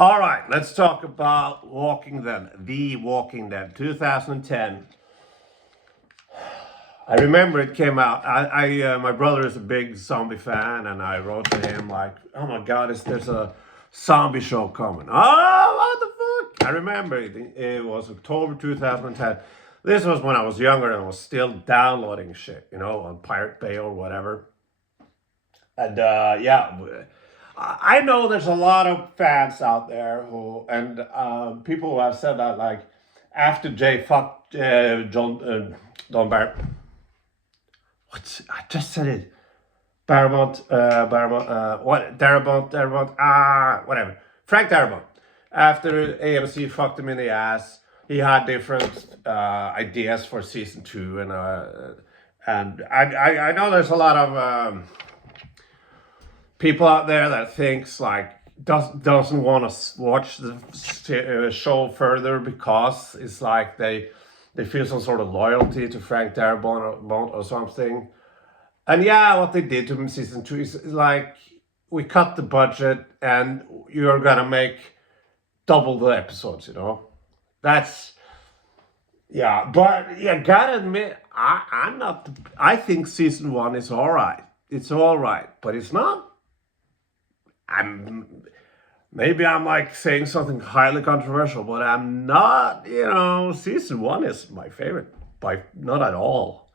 All right, let's talk about Walking Dead. The Walking Dead, 2010. I remember it came out. My brother is a big zombie fan, and I wrote to him like, "Oh my God, there's a zombie show coming." Oh, what the fuck! I remember it was October 2010. This was when I was younger and was still downloading shit, on Pirate Bay or whatever. And yeah, I know there's a lot of fans out there and people who have said that, like, after Jay fucked Don Bar. I just said it. Whatever. Frank Darabont. After AMC fucked him in the ass, he had different ideas for season two, and I know there's a lot of people out there that thinks like doesn't want to watch the show further because it's like they feel some sort of loyalty to Frank Darabont or something. And yeah, what they did to him in season two is like, we cut the budget and you're gonna make double the episodes. That's, yeah, but yeah, gotta admit, I'm not. I think season one is all right. It's all right, but it's not. I'm Maybe I'm like saying something highly controversial, but I'm not. Season one is my favorite, by not at all.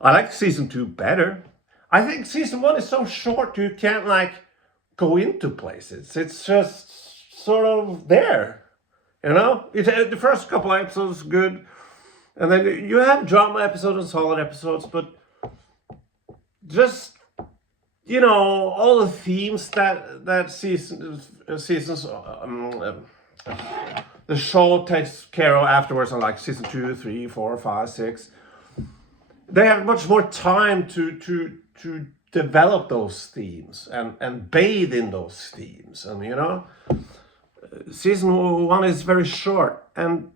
I like season two better. I think season one is so short you can't like go into places. It's just sort of there. The first couple of episodes good, and then you have drama episodes and solid episodes, but just all the themes that seasons the show takes care of afterwards on like season 2, 3, 4, 5, 6. They have much more time to develop those themes and bathe in those themes, and season one is very short, and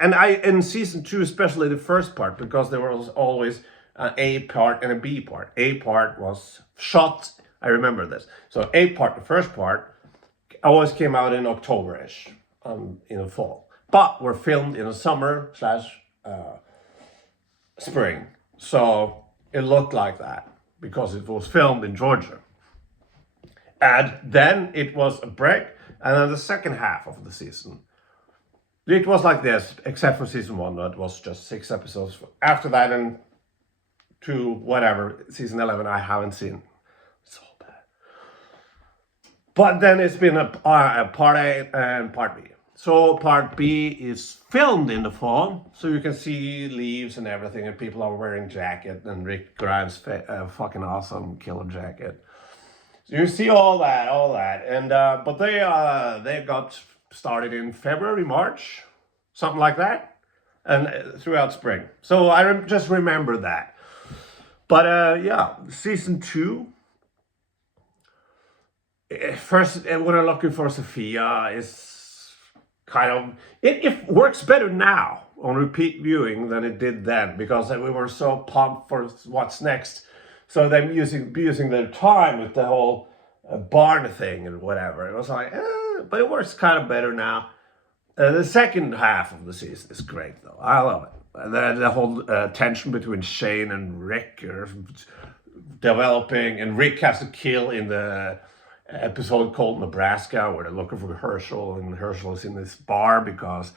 I in season two, especially the first part, because there was always an A part and a B part. A part was shot. I remember this. So A part, the first part, always came out in October-ish, in the fall, but were filmed in the summer slash spring. So it looked like that because it was filmed in Georgia. And then it was a break, and then the second half of the season, it was like this, except for season one, that was just 6 episodes. After that, and to whatever, season 11, I haven't seen. So bad. But then it's been a part A and part B. So part B is filmed in the fall, so you can see leaves and everything, and people are wearing jacket, and Rick Grimes' fucking awesome killer jacket. So you see all that, and but they got started in February, March, something like that, and throughout spring. So I just remember that. But yeah, season two. First, what I'm looking for Sophia is kind of it works better now on repeat viewing than it did then, because we were so pumped for what's next. So they're using their time with the whole barn thing and whatever. It was like, but it works kind of better now. The second half of the season is great, though. I love it. The whole tension between Shane and Rick are developing, and Rick has to kill in the episode called Nebraska, where they're looking for Herschel, and Herschel is in this bar because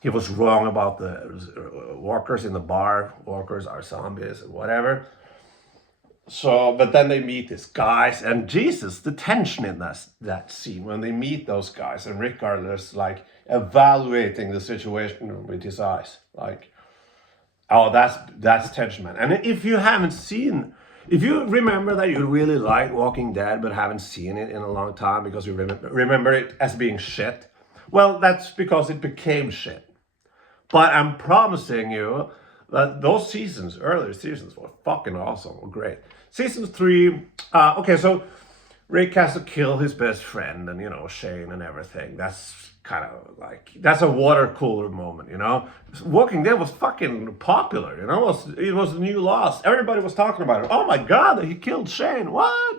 he was wrong about the walkers in the bar. Walkers are zombies and whatever. So, but then they meet these guys, and Jesus, the tension in that scene when they meet those guys, and Rick are just like evaluating the situation with his eyes, like, oh, that's tension, man. And if you remember that you really like Walking Dead but haven't seen it in a long time because you remember it as being shit, well, that's because it became shit. But I'm promising you that those earlier seasons, were fucking awesome, were great. Season 3, okay, so Rick has to kill his best friend, and Shane and everything. That's kind of like, that's a water cooler moment. Walking Dead was fucking popular. It was the new Lost. Everybody was talking about it. Oh my God, he killed Shane. What?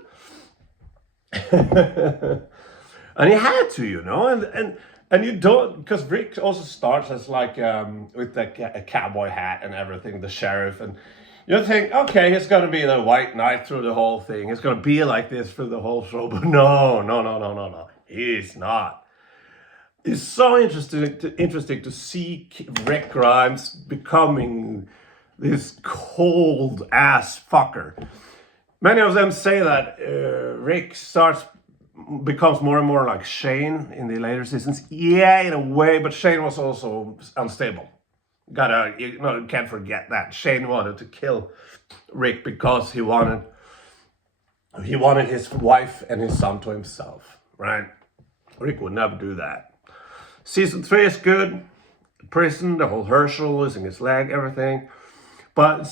And and he had to, and you don't, because Rick also starts as like with a cowboy hat and everything, the sheriff, and you think, okay, he's gonna be the white knight through the whole thing. He's gonna be like this through the whole show, but no, he's not. It's so interesting to see Rick Grimes becoming this cold ass fucker. Many of them say that Rick becomes more and more like Shane in the later seasons. Yeah, in a way, but Shane was also unstable. Can't forget that Shane wanted to kill Rick because he wanted his wife and his son to himself, right? Rick would never do that. Season 3 is good. Prison, the whole Herschel losing his leg, everything. But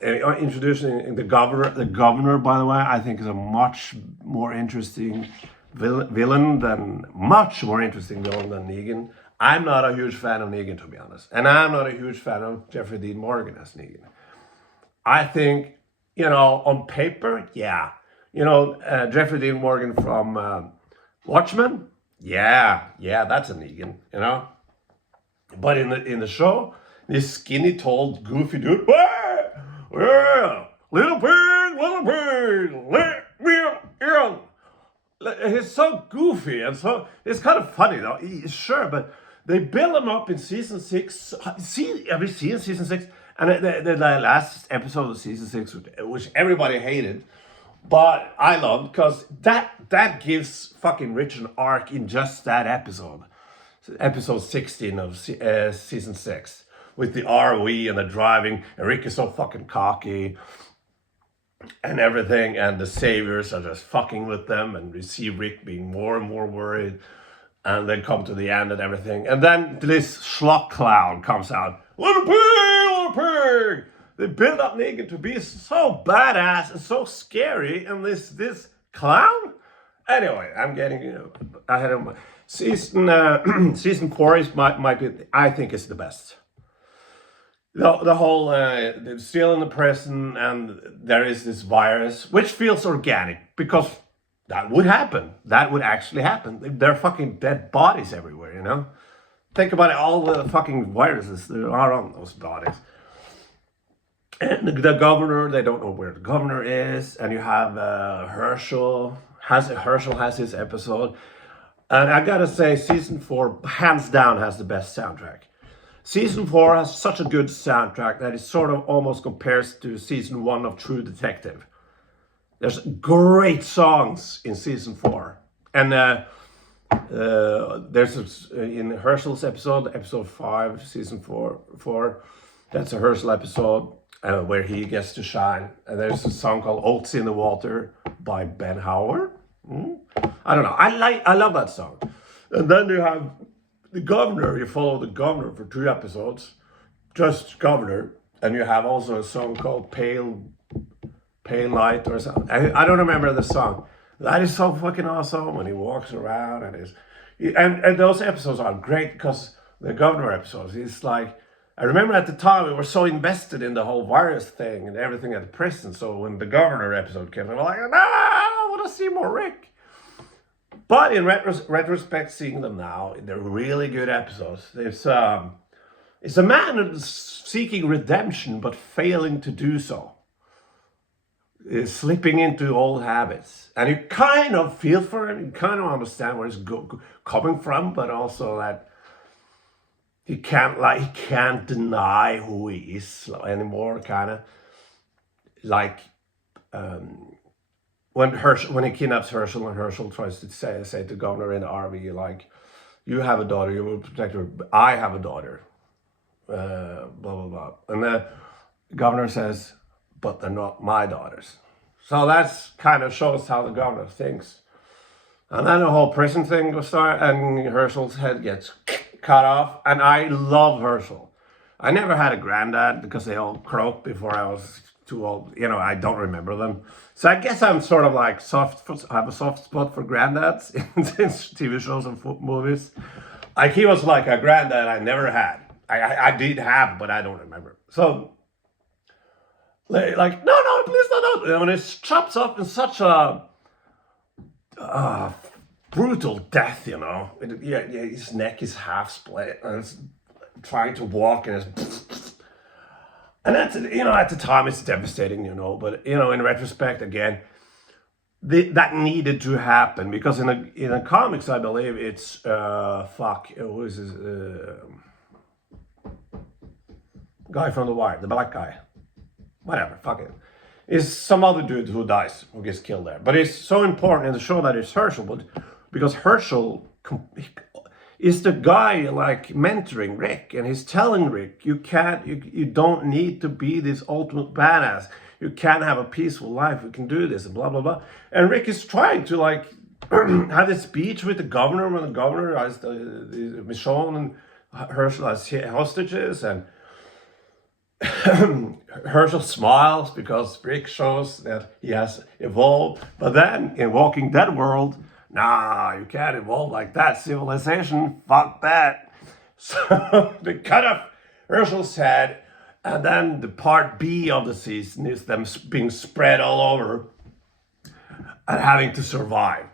introducing the governor. The governor, by the way, I think is a much more interesting villain than Negan. I'm not a huge fan of Negan, to be honest, and I'm not a huge fan of Jeffrey Dean Morgan as Negan. I think, on paper, yeah, Jeffrey Dean Morgan from Watchmen, yeah, that's a Negan, But in the show, this skinny, tall, goofy dude, little pig, let me in. He's so goofy and so it's kind of funny though. Sure, but they build him up in season 6. Have you seen season 6? And the last episode of season 6, which everybody hated, but I loved because that gives fucking Rich an arc in just that episode. Episode 16 of season 6 with the ROE and the driving. And Rick is so fucking cocky and everything, and the saviors are just fucking with them, and we see Rick being more and more worried, and then come to the end and everything, and then this schlock clown comes out, little pig. They build up Negan to be so badass and so scary, and this clown. Anyway, I'm getting ahead of my season 4 is might be, I think, is the best. The whole they're still in the prison, and there is this virus, which feels organic because that would happen. That would actually happen. There are fucking dead bodies everywhere, Think about it, all the fucking viruses that are on those bodies. And the governor, they don't know where the governor is, and you have Herschel has his episode, and I gotta say, season 4 hands down has the best soundtrack. Season 4 has such a good soundtrack that it sort of almost compares to season 1 of True Detective. There's great songs in season 4. And there's in Herschel's episode 5, season 4, that's a Herschel episode where he gets to shine. And there's a song called Oats in the Water by Ben Howard. I don't know. I love that song. And then you have the governor. You follow the governor for 2 episodes, just governor, and you have also a song called Pale Light or something. I don't remember the song. That is so fucking awesome when he walks around and those episodes are great because the governor episodes. It's like, I remember at the time we were so invested in the whole virus thing and everything at the prison. So when the governor episode came, we were like, no, I want to see more Rick. But in retrospect, seeing them now, they're really good episodes. It's a man who's seeking redemption but failing to do so. Is slipping into old habits. And you kind of feel for him, you kind of understand where he's coming from, but also that he can't deny who he is anymore, kind of. Like, when he kidnaps Herschel, and Herschel tries to say to governor in the RV, like, you have a daughter, you will protect her. I have a daughter. Blah, blah, blah. And the governor says, but they're not my daughters. So that's kind of shows how the governor thinks. And then the whole prison thing will start, and Herschel's head gets cut off. And I love Herschel. I never had a granddad because they all croaked before I was too old. I don't remember them. So I guess I'm sort of like I have a soft spot for granddads in TV shows and movies. Like, he was like a granddad I never had. I did have, but I don't remember. So, like, no, please don't. When it chops up in such a brutal death, you know. Yeah, his neck is half split, and it's trying to walk, and it's, and that's, you know, at the time it's devastating, you know. But you know, in retrospect, again, that needed to happen because in a comics, I believe it's who is this guy from The Wire, the black guy, whatever, fuck it. It's some other dude who dies, who gets killed there. But it's so important in the show that it's Herschel, but because Herschel is the guy like mentoring Rick, and he's telling Rick, you don't need to be this ultimate badass. You can have a peaceful life. We can do this, and blah blah blah. And Rick is trying to like have this speech with the governor when the governor has the Michonne and Herschel as hostages, and Herschel smiles because Rick shows that he has evolved. But then in Walking Dead world, nah, you can't evolve like that. Civilization, fuck that. So they cut off Herschel's head, and then the part B of the season is them being spread all over and having to survive.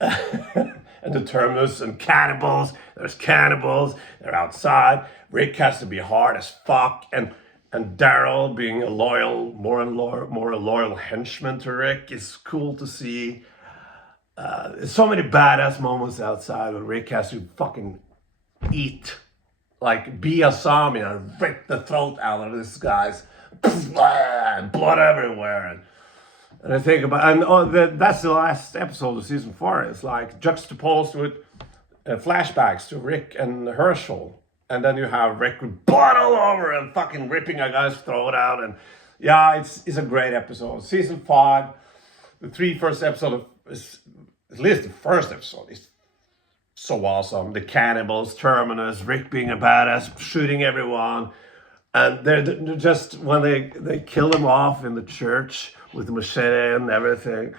And the Terminus and cannibals. There's cannibals. They're outside. Rick has to be hard as fuck, and Daryl being a loyal, more a loyal henchman to Rick is cool to see. There's so many badass moments outside when Rick has to fucking eat, like be a zombie and rip the throat out of this guy's blood everywhere. And I think about, and that's the last episode of season 4. It's like juxtaposed with flashbacks to Rick and Herschel, and then you have Rick with blood all over and fucking ripping a guy's throat out. And yeah, it's a great episode. Season 5, the 3 first episodes, at least the first episode, is so awesome. The cannibals, Terminus, Rick being a badass, shooting everyone, and they're just when they kill him off in the church with the machete and everything.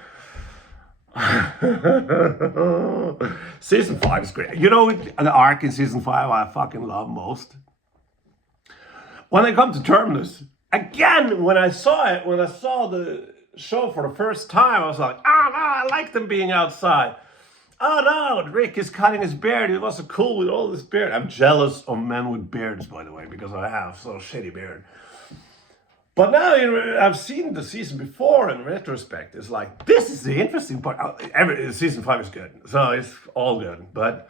Season 5 is great. You know, the arc in season 5 I fucking love most. When they come to Terminus, again, when I saw the show for the first time, I was like, oh no, I like them being outside. Oh no, Rick is cutting his beard. He was so cool with all this beard. I'm jealous of men with beards, by the way, because I have so shitty beard. But now I've seen the season before in retrospect. It's like, this is the interesting part. Season 5 is good, so it's all good. But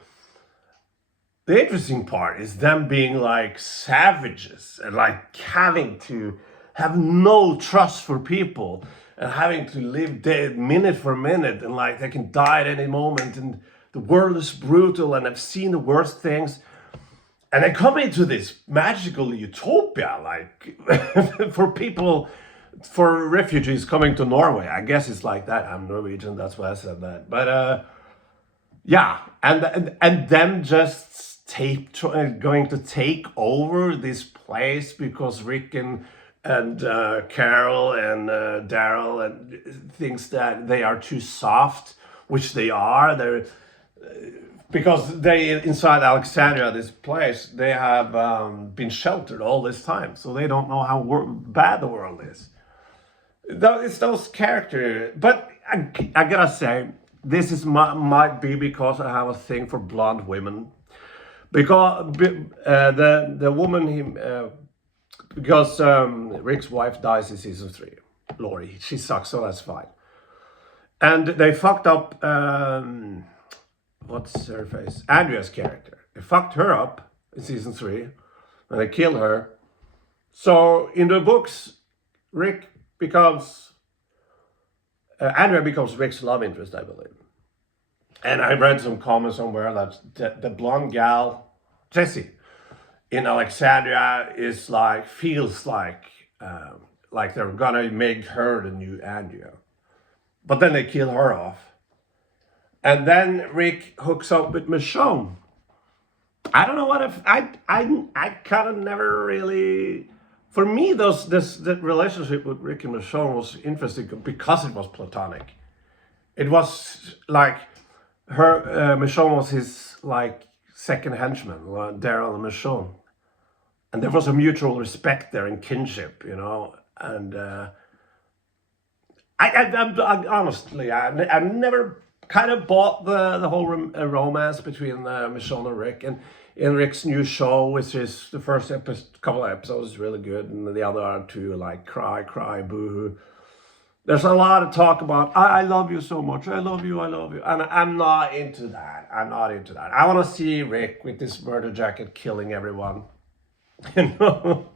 the interesting part is them being like savages and like having to have no trust for people and having to live dead minute for minute, and like they can die at any moment, and the world is brutal, and I've seen the worst things. And they come into this magical utopia, like for people, for refugees coming to Norway. I guess it's like that. I'm Norwegian, that's why I said that. But yeah, and them just going to take over this place because Rick and Carol and Daryl and thinks that they are too soft, which they are. They're because they inside Alexandria, this place, they have been sheltered all this time, so they don't know how bad the world is. It's those characters, but I gotta say, this is might be because I have a thing for blonde women, because the woman because Rick's wife dies in season 3, Lori. She sucks, so that's fine. And they fucked up. What's her face? Andrea's character. They fucked her up in season 3, and they killed her. So in the books, Rick becomes Andrea becomes Rick's love interest, I believe. And I read some comments somewhere that the blonde gal Jessie in Alexandria is like feels like they're gonna make her the new Andrea, but then they kill her off. And then Rick hooks up with Michonne. I don't know what if I kind of never really. For me, the relationship with Rick and Michonne was interesting because it was platonic. It was like Michonne was his like second henchman, Daryl and Michonne, and there was a mutual respect there and kinship, you know. And I honestly, I never kind of bought the whole romance between Michonne and Rick, and in Rick's new show, which is the first couple of episodes is really good, and the other two like cry, boo-hoo. There's a lot of talk about I love you so much, I love you, and I'm not into that. I'm not into that. I want to see Rick with this murder jacket killing everyone, you know.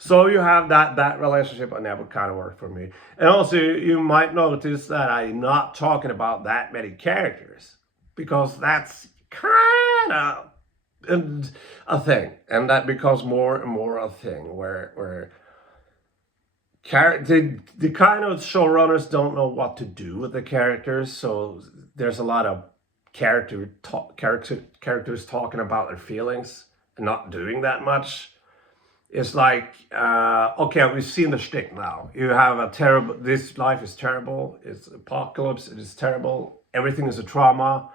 So you have that relationship, and that would kind of work for me. And also, you might notice that I'm not talking about that many characters, because that's kind of a thing, and that becomes more and more a thing where the kind of showrunners don't know what to do with the characters. So there's a lot of characters talking about their feelings and not doing that much. It's like, okay, we've seen the shtick now. You have a terrible, this life is terrible, it's apocalypse, it is terrible, everything is a trauma,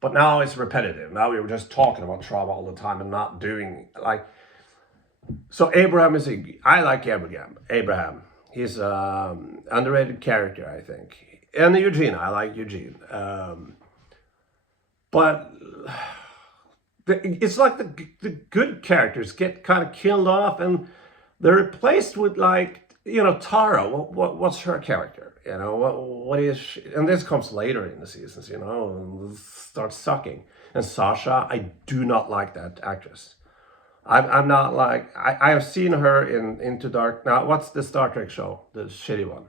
but now it's repetitive. Now we're just talking about trauma all the time and not doing, like, so Abraham I like Abraham. He's an underrated character, I think. And Eugene, I like Eugene. But it's like the good characters get kind of killed off, and they're replaced with, like, you know, Tara. What's her character? You know, what is she? And this comes later in the seasons, you know, and starts sucking. And Sasha, I do not like that actress. I'm not like, I have seen her in Into Dark. Now, what's the Star Trek show? The shitty one.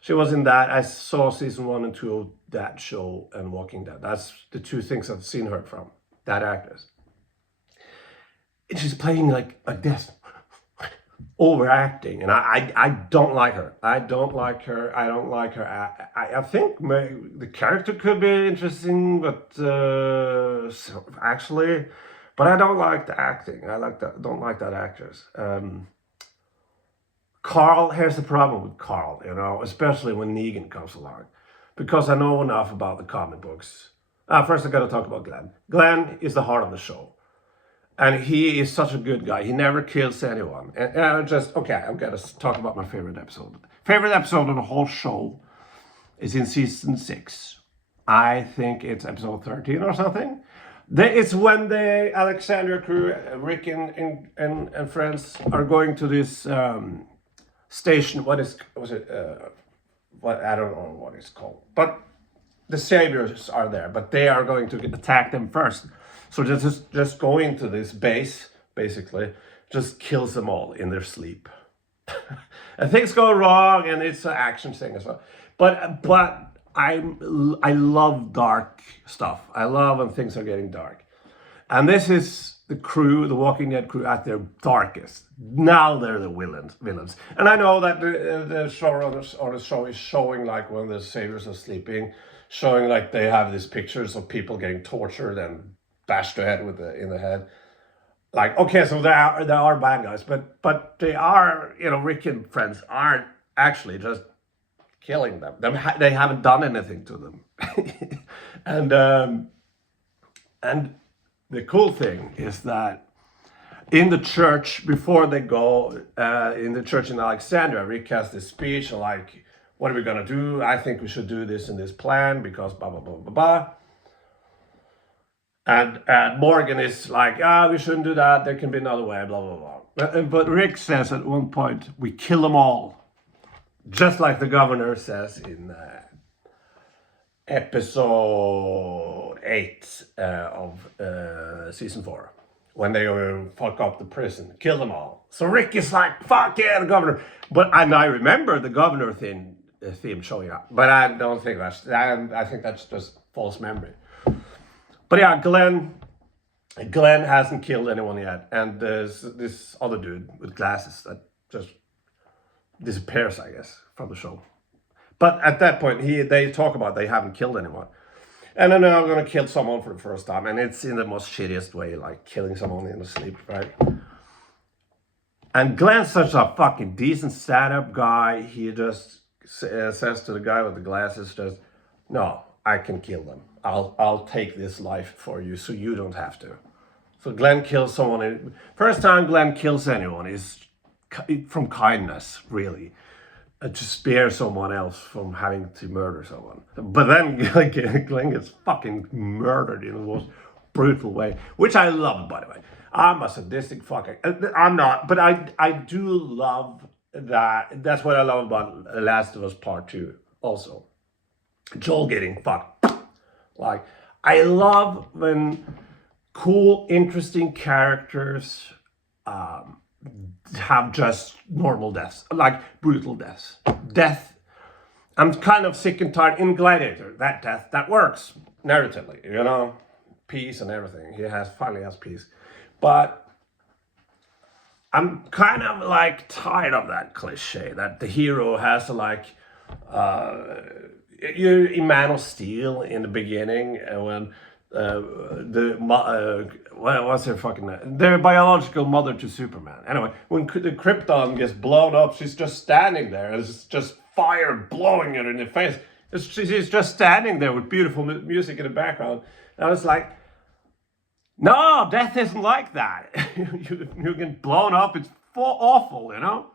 She was in that. I saw season 1 and 2 of that show and Walking Dead. That's the two things I've seen her from. That actress. And she's playing like this, overacting, and I don't like her. I don't like her. I think the character could be interesting, but actually, but I don't like the acting. Don't like that actress. Carl, here's the problem with Carl, you know, especially when Negan comes along, because I know enough about the comic books. First, I got to talk about Glenn. Glenn is the heart of the show, and he is such a good guy. He never kills anyone. And I'm going to talk about my favorite episode. Favorite episode of the whole show is in season 6. I think it's episode 13 or something. It's when the Alexandria crew, Rick and friends, are going to this station. What I don't know what it's called, but the saviors are there, but they are going to attack them first. So just going to this base, basically, just kills them all in their sleep. And things go wrong, and it's an action thing as well. But I love dark stuff. I love when things are getting dark. And this is the crew, the Walking Dead crew, at their darkest. Now they're the villains. And I know that the showrunners or the show is showing, like, when the saviors are sleeping, showing like they have these pictures of people getting tortured and bashed to head in the head. Like, okay, so they are bad guys, but they are, you know, Rick and friends aren't actually just killing them. They haven't done anything to them. And the cool thing is that in the church, before they go, in the church in Alexandria, Rick has this speech like, what are we gonna do? I think we should do this in this plan because blah, blah, blah, blah, blah. And Morgan is like, we shouldn't do that. There can be another way, blah, blah, blah. But Rick says at one point, we kill them all. Just like the governor says in episode 8 of season 4. When they fuck up the prison, kill them all. So Rick is like, fuck yeah, the governor. And I remember the governor theme showing up. But I don't think I think that's just false memory. But yeah, Glenn hasn't killed anyone yet. And there's this other dude with glasses that just disappears, I guess, from the show. But at that point, they talk about they haven't killed anyone. And then they're going to kill someone for the first time. And it's in the most shittiest way, like killing someone in the sleep, right? And Glenn's such a fucking decent stand-up guy. He just says to the guy with the glasses, just, no, I can kill them. I'll take this life for you so you don't have to. So Glenn kills someone. First time Glenn kills anyone is from kindness, really. to spare someone else from having to murder someone. But then Glenn gets fucking murdered in the most brutal way, which I love, by the way. I'm a sadistic fucking. I'm not, but I do love that. That's what I love about Last of Us Part 2 also. Joel getting fucked. Like, I love when cool, interesting characters have just normal deaths, like brutal deaths. Death, I'm kind of sick and tired in Gladiator, that death, that works narratively, you know, peace and everything. He finally has peace. But I'm kind of like tired of that cliche that the hero has to like, you're in Man of Steel in the beginning when what's her fucking name? Their biological mother to Superman. Anyway, when the Krypton gets blown up, she's just standing there. It's just fire blowing her in the face. She's just standing there with beautiful music in the background. And I was like, no, death isn't like that. You get blown up. It's awful, you know.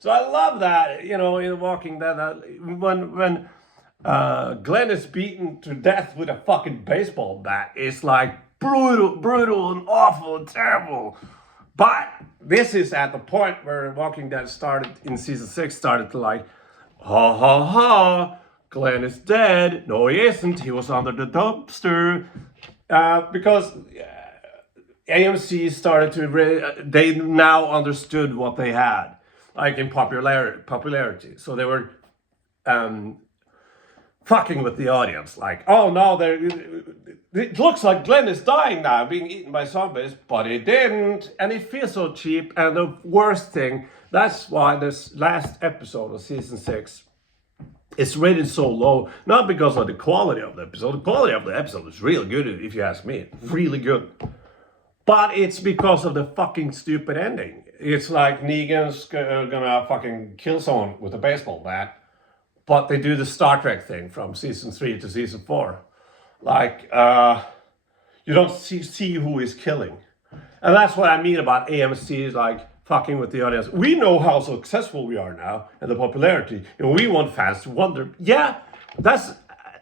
So I love that, you know, in Walking Dead, when Glenn is beaten to death with a fucking baseball bat. It's like brutal and awful and terrible. But this is at the point where Walking Dead started in season 6, started to like, ha ha ha, Glenn is dead. No, he isn't. He was under the dumpster. Because AMC started to, they now understood what they had, like in popularity. So they were fucking with the audience, like, oh no, it looks like Glenn is dying now, being eaten by zombies, but he didn't, and it feels so cheap. And the worst thing, that's why this last episode of season 6 is rated so low, not because of the quality of the episode. The quality of the episode is really good, if you ask me, really good. But it's because of the fucking stupid ending. It's like Negan's gonna fucking kill someone with a baseball bat. But they do the Star Trek thing from season 3 to season 4. Like, you don't see who is killing. And that's what I mean about AMC is like fucking with the audience. We know how successful we are now and the popularity. And we want fans to wonder. Yeah, that's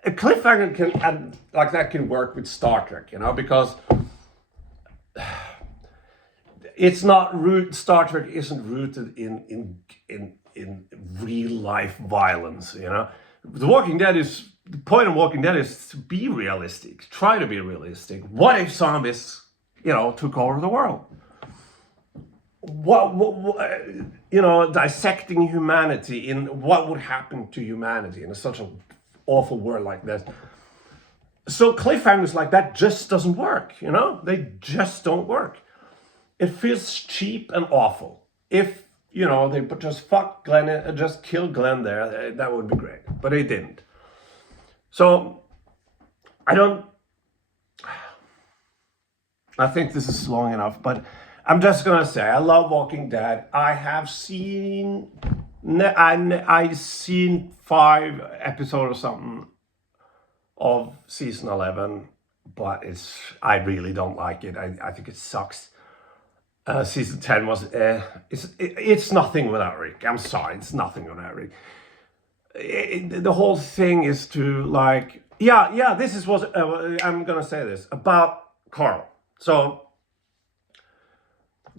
a cliffhanger can work with Star Trek, you know, because it's not Star Trek isn't rooted in real life violence, you know. The point of Walking Dead is to be realistic, try to be realistic. What if zombies, you know, took over the world? What you know, dissecting humanity in what would happen to humanity in such an awful world like this. So cliffhangers like that just doesn't work, you know. They just don't work. It feels cheap and awful. If, you know, they just fuck Glenn, just kill Glenn there, that would be great. But they didn't. So, I think this is long enough, but I'm just gonna say, I love Walking Dead. I have seen, I've seen 5 episodes or something of season 11, but I really don't like it. I think it sucks. Season 10 was, it's nothing without Rick. I'm sorry, it's nothing without Rick. The whole thing is to like, yeah, this is what, I'm gonna say this, about Carl. So,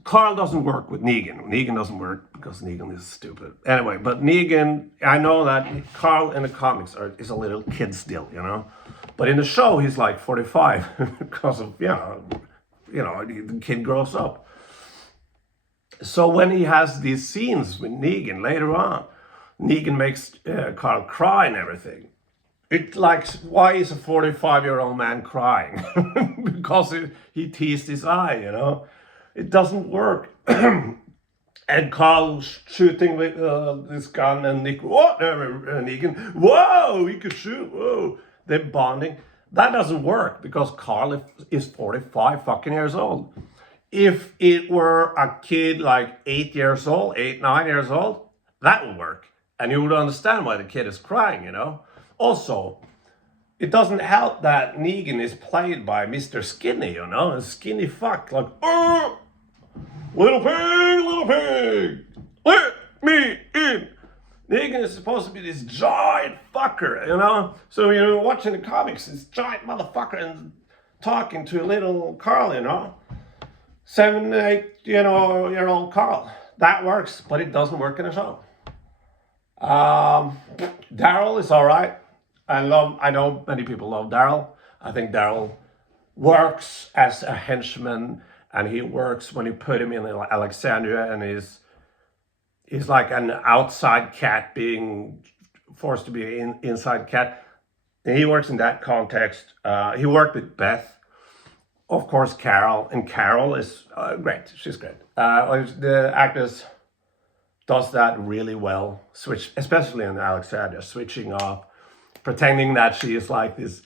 Carl doesn't work with Negan. Negan doesn't work because Negan is stupid. Anyway, but Negan, I know that Carl in the comics is a little kid still, you know? But in the show, he's like 45 because of, you know, the kid grows up. So when he has these scenes with Negan later on, Negan makes Carl cry and everything. It's like, why is a 45-year-old man crying? Because he teased his eye, you know? It doesn't work. And Carl shooting with this gun and Negan, whoa, he could shoot, whoa. They're bonding. That doesn't work because Carl is 45 fucking years old. If it were a kid like 8, 9 years old, that would work. And you would understand why the kid is crying, you know? Also, it doesn't help that Negan is played by Mr. Skinny, you know? A skinny fuck, like, oh, little pig, let me in. Negan is supposed to be this giant fucker, you know? So you're watching the comics, this giant motherfucker and talking to little Carl, you know? 7, 8, year old Carl. That works, but it doesn't work in a show. Daryl is all right. I know many people love Daryl. I think Daryl works as a henchman, and he works when you put him in Alexandria, and he's like an outside cat being forced to be an inside cat. And he works in that context. He worked with Beth, of course, Carol, and Carol is great. She's great. The actress does that really well. Especially in Alexandria, switching off, pretending that she is like this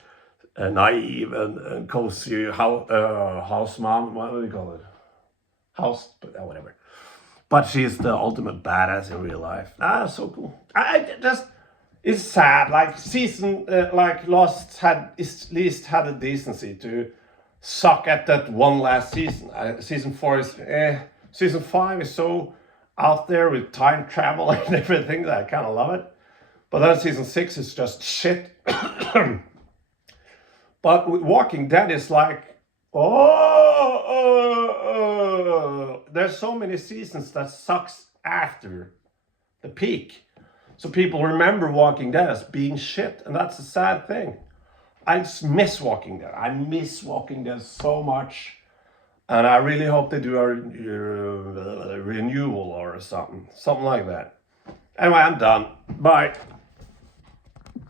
naive and cozy house mom. What do you call it? House, whatever. But she's the ultimate badass in real life. So cool. It's sad. Like Lost had at least had the decency to suck at that one last season. Season 4 is season 5 is so out there with time travel and everything that I kind of love it. But then season 6 is just shit. But with Walking Dead is like, there's so many seasons that sucks after the peak. So people remember Walking Dead as being shit, and that's a sad thing. I just miss Walking Dead. I miss Walking Dead so much. And I really hope they do a renewal or something like that. Anyway, I'm done. Bye.